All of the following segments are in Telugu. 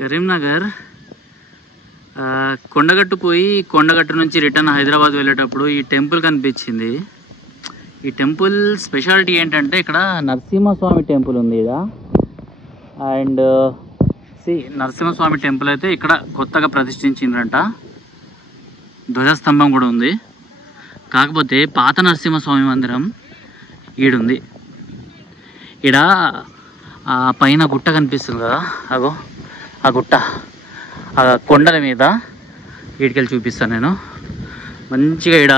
కరీంనగర్ కొండగట్టు పోయి కొండగట్టు నుంచి రిటర్న్ హైదరాబాద్ వెళ్ళేటప్పుడు ఈ టెంపుల్ కనిపించింది. ఈ టెంపుల్ స్పెషాలిటీ ఏంటంటే ఇక్కడ నరసింహస్వామి టెంపుల్ ఉంది ఇక్కడ. అండ్ నరసింహస్వామి టెంపుల్ అయితే ఇక్కడ కొత్తగా ప్రతిష్ఠించిండ్రంట. ధ్వజస్తంభం కూడా ఉంది. కాకపోతే పాత నరసింహస్వామి మందిరం ఈడుంది. ఈడ ఆ పైన గుట్ట కనిపిస్తుంది కదా, అగో ఆ గుట్ట, ఆ కొండల మీద ఈడికెళ్ళి చూపిస్తాను నేను. మంచిగా ఈడ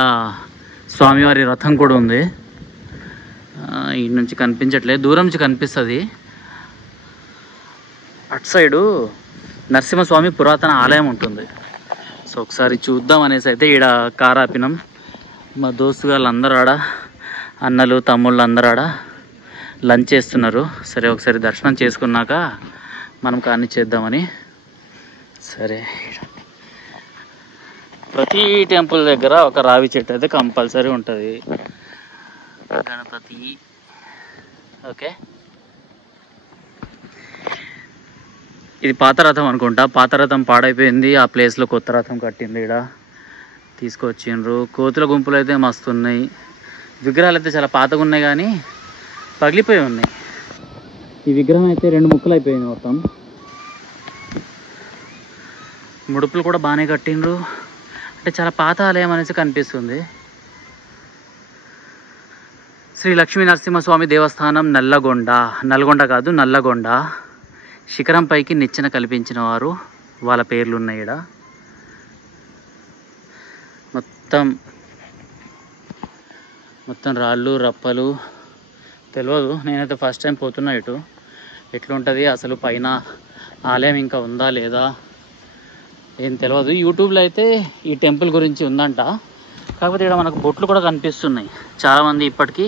స్వామివారి రథం కూడా ఉంది. ఈ నుంచి కనిపించట్లేదు, దూరం నుంచి కనిపిస్తుంది. అటు సైడు నరసింహస్వామి పురాతన ఆలయం ఉంటుంది. సో ఒకసారి చూద్దాం అనేసి అయితే ఈడ కార్ ఆపినాం. మా దోస్తు గారు అందరూ ఆడ, అన్నలు తమ్ముళ్ళు అందరూ ఆడ లంచ్ చేస్తున్నారు. సరే ఒకసారి దర్శనం చేసుకున్నాక మనం కాని చేద్దామని. సరే, ప్రతి టెంపుల్ దగ్గర ఒక రావి చెట్టు అయితే కంపల్సరీ ఉంటుంది. గణపతి, ఓకే. ఇది పాత రథం అనుకుంటా. పాత రథం పాడైపోయింది, ఆ ప్లేస్లో కొత్త రథం కట్టింది. ఇక్కడ తీసుకొచ్చిండ్రు. కోతుల గుంపులు అయితే మస్తు ఉన్నాయి. విగ్రహాలు అయితే చాలా పాతగా ఉన్నాయి కానీ పగిలిపోయి ఉన్నాయి. ఈ విగ్రహం అయితే 2 ముక్కలు అయిపోయింది మొత్తం. ముడుపులు కూడా బాగానే కట్టిండ్రు. అంటే చాలా పాత ఆలయం అనేసి కనిపిస్తుంది. శ్రీ లక్ష్మీ నరసింహస్వామి దేవస్థానం నల్లగొండ. నల్గొండ కాదు, నల్లగొండ. శిఖరం పైకి నిచ్చెన కల్పించిన వారు, వాళ్ళ పేర్లు ఉన్నాయి ఇక్కడ. మొత్తం రాళ్ళు రప్పలు. తెలియదు, నేనైతే ఫస్ట్ టైం పోతున్నా ఇటు. ఎట్లుంటుంది అసలు, పైన ఆలయం ఇంకా ఉందా లేదా ఏం తెలియదు. యూట్యూబ్లో అయితే ఈ టెంపుల్ గురించి ఉందంట. కాకపోతే ఇక్కడ మనకు బొట్లు కూడా కనిపిస్తున్నాయి. చాలామంది ఇప్పటికీ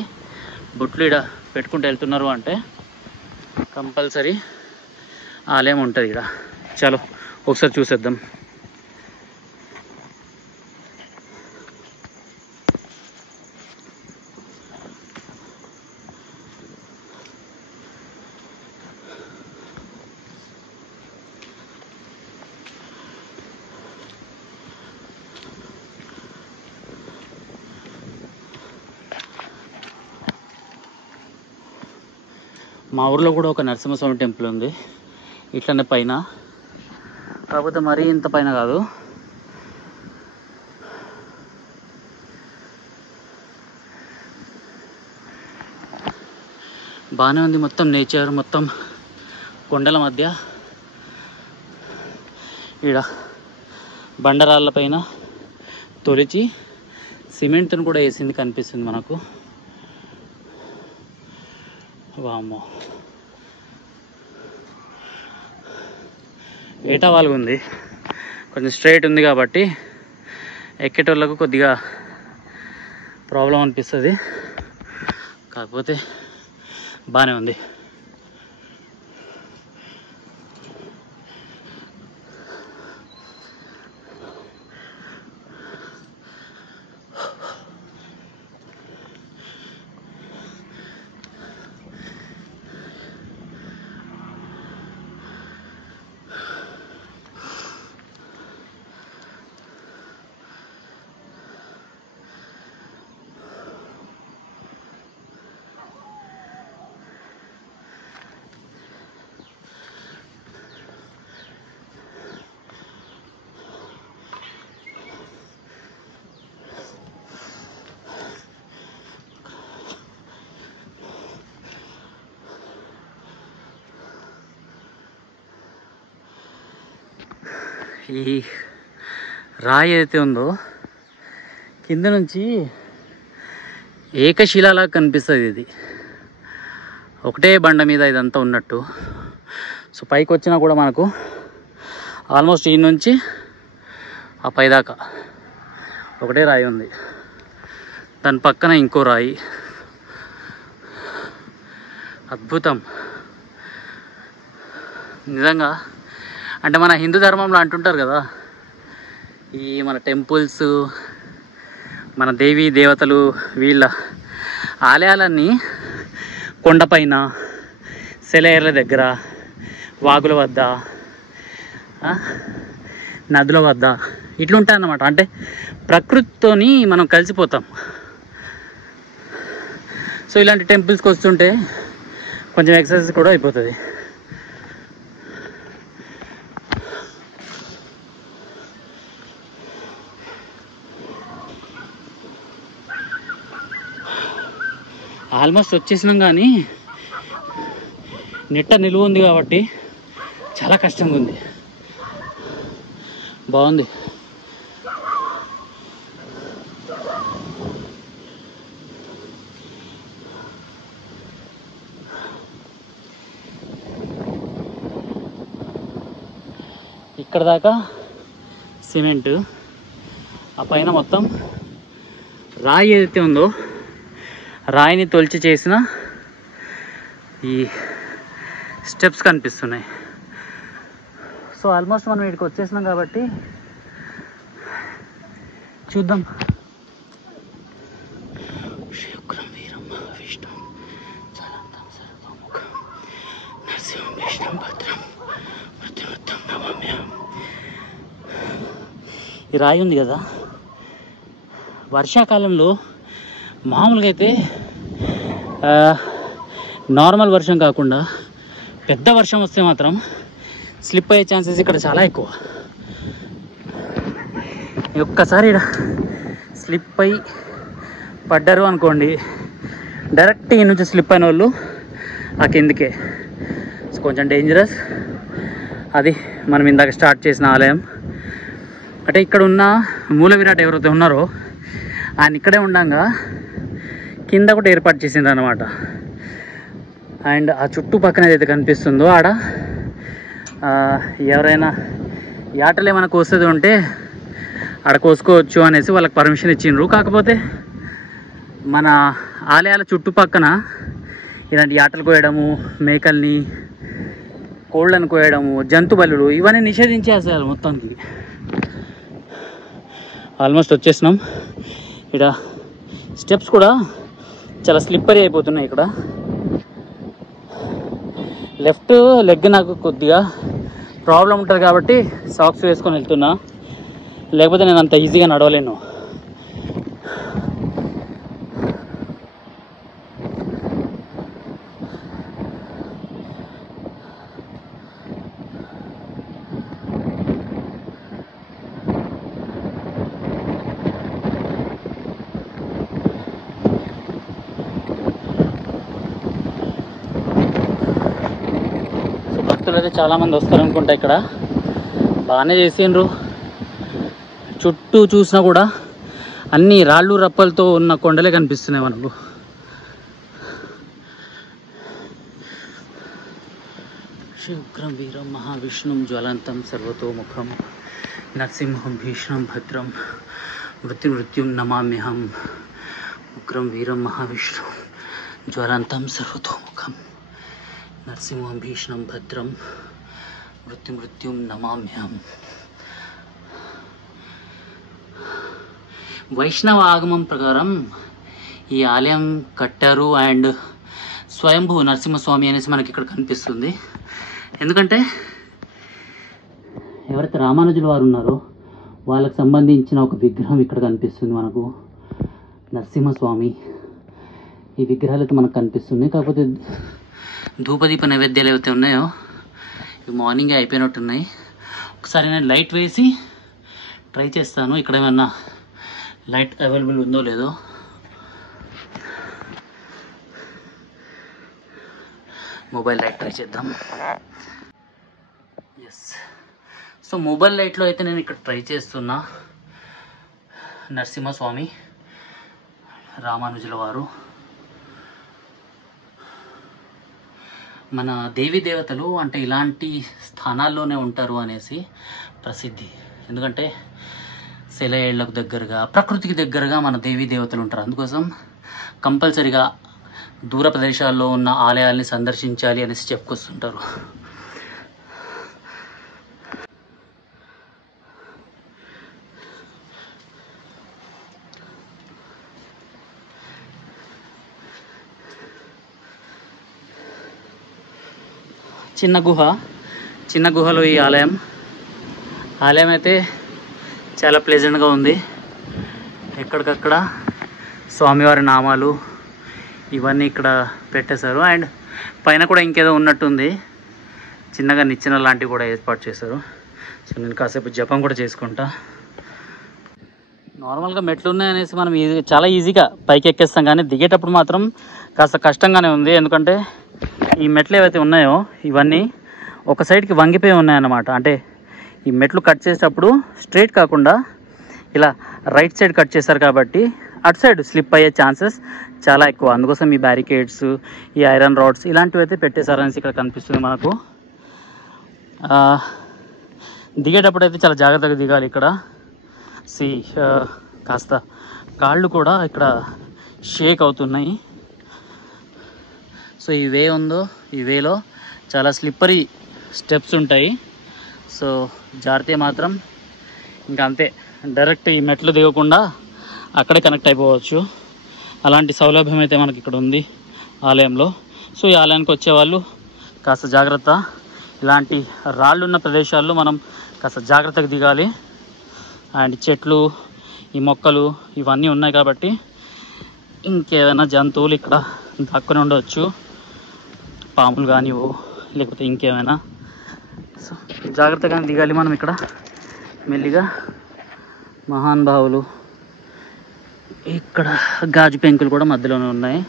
బొట్లు ఇక్కడ పెట్టుకుంటూ వెళ్తున్నారు. అంటే కంపల్సరీ ఆలయం ఉంటుంది ఇక్కడ. చలో ఒకసారి చూసేద్దాం. మా ఊర్లో కూడా ఒక నరసింహస్వామి టెంపుల్ ఉంది ఇట్లనే పైన. కాకపోతే మరీ ఇంత పైన కాదు. బాగానే ఉంది. మొత్తం నేచర్, మొత్తం కొండల మధ్య. ఈడ బండరాళ్ళ పైన తొలిచి సిమెంట్ని కూడా వేసింది కనిపిస్తుంది మనకు. వామ్మో, ఏటా వాళ్ళకు ఉంది. కొంచెం స్ట్రైట్ ఉంది కాబట్టి ఎక్కేటోళ్ళకు కొద్దిగా ప్రాబ్లం అనిపిస్తుంది. కాకపోతే బాగానే ఉంది. ఈ రాయి ఏదైతే ఉందో కింద నుంచి ఏకశిలాలా కనిపిస్తుంది. ఇది ఒకటే బండ మీద ఇదంతా ఉన్నట్టు. సో పైకి వచ్చినా కూడా మనకు ఆల్మోస్ట్ ఈ నుంచి ఆ పైదాకా ఒకటే రాయి ఉంది. దాని పక్కన ఇంకో రాయి. అద్భుతం నిజంగా. అంటే మన హిందూ ధర్మంలో అంటుంటారు కదా, ఈ మన టెంపుల్స్, మన దేవీ దేవతలు వీళ్ళ ఆలయాలన్నీ కొండపైన, సెలయేర్ల దగ్గర, వాగుల వద్ద, నదుల వద్ద ఇట్లుంటాయి అన్నమాట. అంటే ప్రకృతితోని మనం కలిసిపోతాం. సో ఇలాంటి టెంపుల్స్కి వస్తుంటే కొంచెం ఎక్సర్సైజ్ కూడా అయిపోతుంది. ఆల్మోస్ట్ వచ్చేసినాం, కానీ నెట్ట నిలువ ఉంది కాబట్టి చాలా కష్టంగా ఉంది. బాగుంది. ఇక్కడ దాకా సిమెంట్, ఆ పైన మొత్తం రాయి ఏదైతే ఉందో రాయిని తొలిచి చేసిన ఈ స్టెప్స్ కనిపిస్తున్నాయి. సో ఆల్మోస్ట్ మనం ఇక్కడికి వచ్చేసినాం కాబట్టి చూద్దాం. శుక్రం వీరం విష్ణు జలంతం సర్వతోముఖం నరసింహం విష్ణుం భద్రం మృత్యుమృత్యుం నమామ్యహం. ఈ రాయి ఉంది కదా, వర్షాకాలంలో మామూలుగా అయితే నార్మల్ వర్షం కాకుండా పెద్ద వర్షం వస్తే మాత్రం స్లిప్ అయ్యే ఛాన్సెస్ ఇక్కడ చాలా ఎక్కువ. ఒక్కసారి ఇక్కడ స్లిప్ అయి పడ్డారు అనుకోండి, డైరెక్ట్ ఈ నుంచి స్లిప్ అయిన వాళ్ళు ఆ కిందికే. సో కొంచెం డేంజరస్. అది మనం ఇందాక స్టార్ట్ చేసిన ఆలయం. అంటే ఇక్కడ ఉన్న మూల విరాట్ ఎవరైతే ఉన్నారో ఆయన ఇక్కడే ఉండగా కింద కూడా ఏర్పాటు చేసిండ్రు అనమాట. అండ్ ఆ చుట్టుపక్కన ఏదైతే కనిపిస్తుందో ఆడ ఎవరైనా యాటలు ఏమైనా కోసేది ఉంటే ఆడ కోసుకోవచ్చు అనేసి వాళ్ళకి పర్మిషన్ ఇచ్చిండ్రు. కాకపోతే మన ఆలయాల చుట్టుపక్కన ఇలాంటి యాటలు కోయడము, మేకల్ని, కోళ్ళను కోయడము, జంతు బలులు ఇవన్నీ నిషేధించేసేయాలి మొత్తానికి. ఆల్మోస్ట్ వచ్చేసినాం. ఇక్కడ స్టెప్స్ కూడా చాలా స్లిప్పరీ అయిపోతున్నాయి. ఇక్కడ లెఫ్ట్ లెగ్ నాకు కొద్దిగా ప్రాబ్లం ఉంటుంది కాబట్టి సాక్స్ వేసుకొని వెళ్తున్నా, లేకపోతే నేను అంత ఈజీగా నడవలేను. భక్తులు అయితే చాలామంది వస్తారనుకుంటా. ఇక్కడ బాగానే చేసిండ్రు. చుట్టూ చూసినా కూడా అన్ని రాళ్ళు రప్పలతో ఉన్న కొండలే కనిపిస్తున్నాయి మనకు. శుక్రం వీరం మహావిష్ణుం జ్వలంతం సర్వతోముఖం నరసింహం భీషణం భద్రం మృత్యుం నమామ్యహం. ఉగ్రం వీరం మహావిష్ణుం జ్వలంతం సర్వతోముఖం నరసింహం భీషణం భద్రం మృత్యుం నమామ్యహం. వైష్ణవ ఆగమం ప్రకారం ఈ ఆలయం కట్టారు. అండ్ స్వయంభూ నరసింహస్వామి అనేసి మనకి ఇక్కడ కనిపిస్తుంది. ఎందుకంటే ఎవరైతే రామానుజుల వారు ఉన్నారో వాళ్ళకి సంబంధించిన ఒక విగ్రహం ఇక్కడ కనిపిస్తుంది మనకు, నరసింహస్వామి. ఈ విగ్రహాలు అయితే మనకు కనిపిస్తుంది. కాకపోతే ధూపదీప నైవేద్యాలు ఏవైతే ఉన్నాయో ఇవి మార్నింగే అయిపోయినట్టున్నాయి. ఒకసారి నేను లైట్ వేసి ట్రై చేస్తాను, ఇక్కడ ఏమన్నా లైట్ అవైలబుల్ ఉందో లేదో. మొబైల్ లైట్ ట్రై చేద్దాం. ఎస్. సో మొబైల్ లైట్లో అయితే నేను ఇక్కడ ట్రై చేస్తున్నా. నరసింహస్వామి, రామానుజుల వారు, మన దేవీ దేవతలు అంటే ఇలాంటి స్థానాల్లోనే ఉంటారు అనేసి ప్రసిద్ధి. ఎందుకంటే సెలయేళ్లకు దగ్గరగా, ప్రకృతికి దగ్గరగా మన దేవీ దేవతలు ఉంటారు. అందుకోసం కంపల్సరిగా దూర ప్రదేశాల్లో ఉన్న ఆలయాల్ని సందర్శించాలి అనేసి చెప్పుకొస్తుంటారు. చిన్న గుహలో ఈ ఆలయం. ఆలయం అయితే చాలా ప్లెజెంట్గా ఉంది. ఎక్కడికక్కడ స్వామివారి నామాలు ఇవన్నీ ఇక్కడ పెట్టేశారు. అండ్ పైన కూడా ఇంకేదో ఉన్నట్టుంది, చిన్నగా నిచ్చెన లాంటివి కూడా ఏర్పాటు చేశారు. సో నేను కాసేపు జపం కూడా చేసుకుంటా. నార్మల్గా మెట్లు ఉన్నాయనేసి మనం చాలా ఈజీగా పైకి ఎక్కేస్తాం, కానీ దిగేటప్పుడు మాత్రం కాస్త కష్టంగానే ఉంది. ఎందుకంటే ఈ మెట్లు ఏవైతే ఉన్నాయో ఇవన్నీ ఒక సైడ్కి వంగిపోయి ఉన్నాయన్నమాట. అంటే ఈ మెట్లు కట్ చేసేటప్పుడు స్ట్రైట్ కాకుండా ఇలా రైట్ సైడ్ కట్ చేశారు కాబట్టి అటు సైడ్ స్లిప్ అయ్యే ఛాన్సెస్ చాలా ఎక్కువ. అందుకోసం ఈ బ్యారికేడ్స్, ఈ ఐరన్ రాడ్స్ ఇలాంటివి అయితే పెట్టేశారనేసి ఇక్కడ కనిపిస్తుంది మనకు. దిగేటప్పుడు అయితే చాలా జాగ్రత్తగా దిగాలి. ఇక్కడ కాస్త కాళ్ళు కూడా ఇక్కడ షేక్ అవుతున్నాయి. సో ఈ వే ఉందో ఈ వేలో చాలా స్లిప్పరీ స్టెప్స్ ఉంటాయి. సో జారితే మాత్రం ఇంకా అంతే, డైరెక్ట్ ఈ మెట్లు దిగకుండా అక్కడే కనెక్ట్ అయిపోవచ్చు. అలాంటి సౌలభ్యం అయితే మనకి ఇక్కడ ఉంది ఆలయంలో. సో ఈ ఆలయానికి వచ్చేవాళ్ళు కాస్త జాగ్రత్త. ఇలాంటి రాళ్ళు ఉన్న ప్రదేశాల్లో మనం కాస్త జాగ్రత్తగా దిగాలి. అండ్ చెట్లు, ఈ మొక్కలు ఇవన్నీ ఉన్నాయి కాబట్టి ఇంకేదైనా జంతువులు ఇక్కడ దక్కుని ఉండవచ్చు, పాములు కానివో లేకపోతే ఇంకేమైనా. సో జాగ్రత్తగానే దిగాలి మనం ఇక్కడ మెల్లిగా. మహానుభావులు ఇక్కడ గాజు పెంకులు కూడా మధ్యలోనే ఉన్నాయి.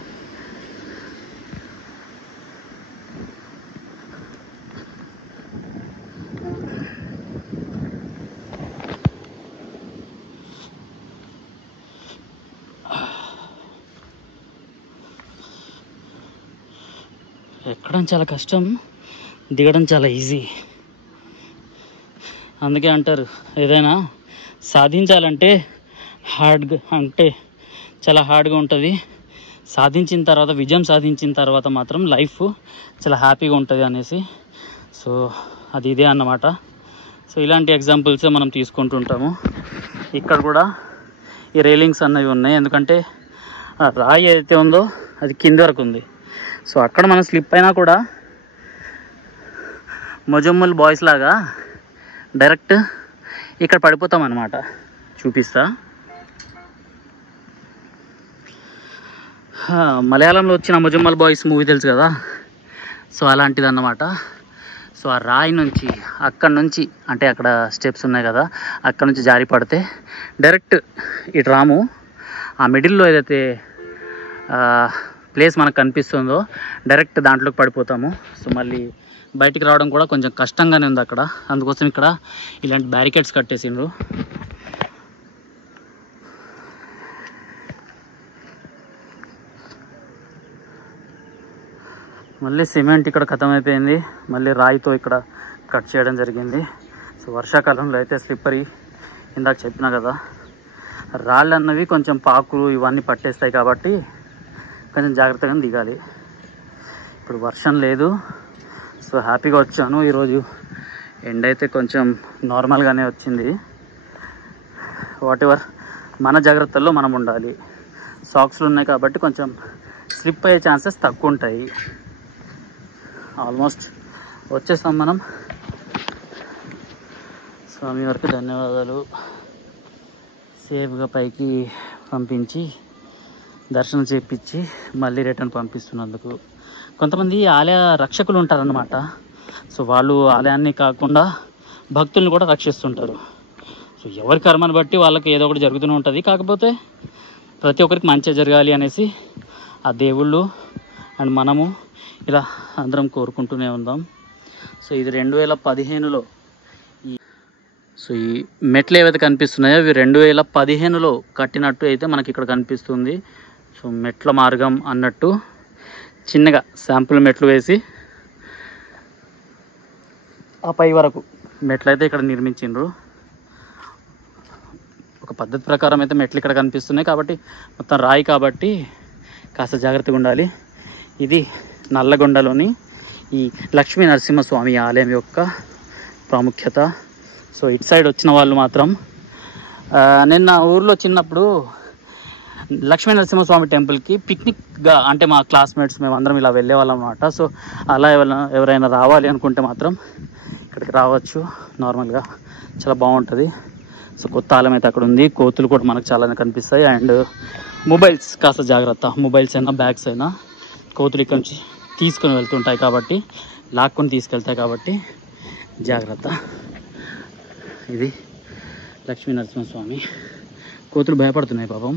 ఎక్కడం చాలా కష్టం, దిగడం చాలా ఈజీ. అందుకే అంటారు ఏదైనా సాధించాలంటే చాలా హార్డ్గా ఉంటుంది. సాధించిన తర్వాత, విజయం సాధించిన తర్వాత మాత్రం లైఫ్ చాలా హ్యాపీగా ఉంటుంది అనేసి. సో అది ఇదే అన్నమాట. సో ఇలాంటి ఎగ్జాంపుల్స్ మనం తీసుకుంటుంటాము. ఇక్కడ కూడా ఈ రైలింగ్స్ అన్నవి ఉన్నాయి, ఎందుకంటే ఆ రాయి ఏదైతే ఉందో అది కింద వరకు ఉంది. సో అక్కడ మనం స్లిప్ అయినా కూడా మొజమ్మల్ బాయ్స్ లాగా డైరెక్ట్ ఇక్కడ పడిపోతాం అన్నమాట. చూపిస్తా. మలయాళంలో వచ్చిన మొజమ్మల్ బాయ్స్ మూవీ తెలుసు కదా, సో అలాంటిది అన్నమాట. సో ఆ రాయి నుంచి అక్కడ నుంచి, అంటే అక్కడ స్టెప్స్ ఉన్నాయి కదా, అక్కడ నుంచి జారి పడితే డైరెక్ట్ ఇటు రాము. ఆ మిడిల్లో ఏదైతే ప్లేస్ మనకు కనిపిస్తుందో డైరెక్ట్ దాంట్లోకి పడిపోతాము. సో మళ్ళీ బయటికి రావడం కూడా కొంచెం కష్టంగానే ఉంది అక్కడ. అందుకోసం ఇక్కడ ఇలాంటి బ్యారికేడ్స్ కట్టేసిండ్రు. మళ్ళీ సిమెంట్ ఇక్కడ ఖతమైపోయింది, మళ్ళీ రాయితో ఇక్కడ కట్ చేయడం జరిగింది. సో వర్షాకాలంలో అయితే స్లిప్పరీ, ఇందాక చెప్పినా కదా, రాళ్ళు అన్నవి కొంచెం పాకులు ఇవన్నీ పట్టేస్తాయి కాబట్టి కొంచెం జాగ్రత్తగా దిగాలి. ఇప్పుడు వర్షం లేదు, సో హ్యాపీగా వచ్చాను. ఈరోజు ఎండ అయితే కొంచెం నార్మల్గానే వచ్చింది. వాటెవర్, మన జాగ్రత్తల్లో మనం ఉండాలి. సాక్స్లు ఉన్నాయి కాబట్టి కొంచెం స్లిప్ అయ్యే ఛాన్సెస్ తక్కువ ఉంటాయి. ఆల్మోస్ట్ వచ్చేస్తాం మనం. స్వామి వారికి ధన్యవాదాలు, సేఫ్గా పైకి పంపించి దర్శనం చేయించి మళ్ళీ రిటర్న్ పంపిస్తున్నందుకు. కొంతమంది ఆలయ రక్షకులు ఉంటారన్నమాట. సో వాళ్ళు ఆలయాన్ని కాకుండా భక్తుల్ని కూడా రక్షిస్తుంటారు. సో ఎవరి కర్మను బట్టి వాళ్ళకి ఏదో ఒకటి జరుగుతూనే ఉంటుంది. కాకపోతే ప్రతి ఒక్కరికి మంచి జరగాలి అనేసి ఆ దేవుళ్ళు అండ్ మనము ఇలా అందరం కోరుకుంటూనే ఉందాం. సో ఇది 2015లో సో ఈ మెట్లు ఏవైతే కనిపిస్తున్నాయో ఇవి 2015లో కట్టినట్టు అయితే మనకి ఇక్కడ కనిపిస్తుంది. సో మెట్ల మార్గం అన్నట్టు చిన్నగా శాంపుల్ మెట్లు వేసి ఆ పై వరకు మెట్లు అయితే ఇక్కడ నిర్మించిండ్రు. ఒక పద్ధతి ప్రకారం అయితే మెట్లు ఇక్కడ కనిపిస్తున్నాయి కాబట్టి మొత్తం రాయి కాబట్టి కాస్త జాగ్రత్తగా ఉండాలి. ఇది నల్లగొండలోని ఈ లక్ష్మీ నరసింహస్వామి ఆలయం యొక్క ప్రాముఖ్యత. సో ఇటు సైడ్ వచ్చిన వాళ్ళు మాత్రం, నేను నా ఊర్లో చిన్నప్పుడు లక్ష్మీ నరసింహస్వామి టెంపుల్కి పిక్నిక్గా, అంటే మా క్లాస్మేట్స్ మేమందరం ఇలా వెళ్ళేవాళ్ళం అన్నమాట. సో అలా ఎవరైనా రావాలి అనుకుంటే మాత్రం ఇక్కడికి రావచ్చు నార్మల్గా, చాలా బాగుంటుంది. సో కొత్త ఆలయం అయితే అక్కడ ఉంది. కోతులు కూడా మనకు చాలానే కనిపిస్తాయి. అండ్ మొబైల్స్ కాస్త జాగ్రత్త, మొబైల్స్ అయినా బ్యాగ్స్ అయినా కోతులు ఇక్కడ నుంచి తీసుకొని వెళ్తుంటాయి కాబట్టి, లాక్కొని తీసుకెళ్తాయి కాబట్టి జాగ్రత్త. ఇది లక్ష్మీ నరసింహస్వామి. కోతులు భయపడుతున్నాయి పాపం.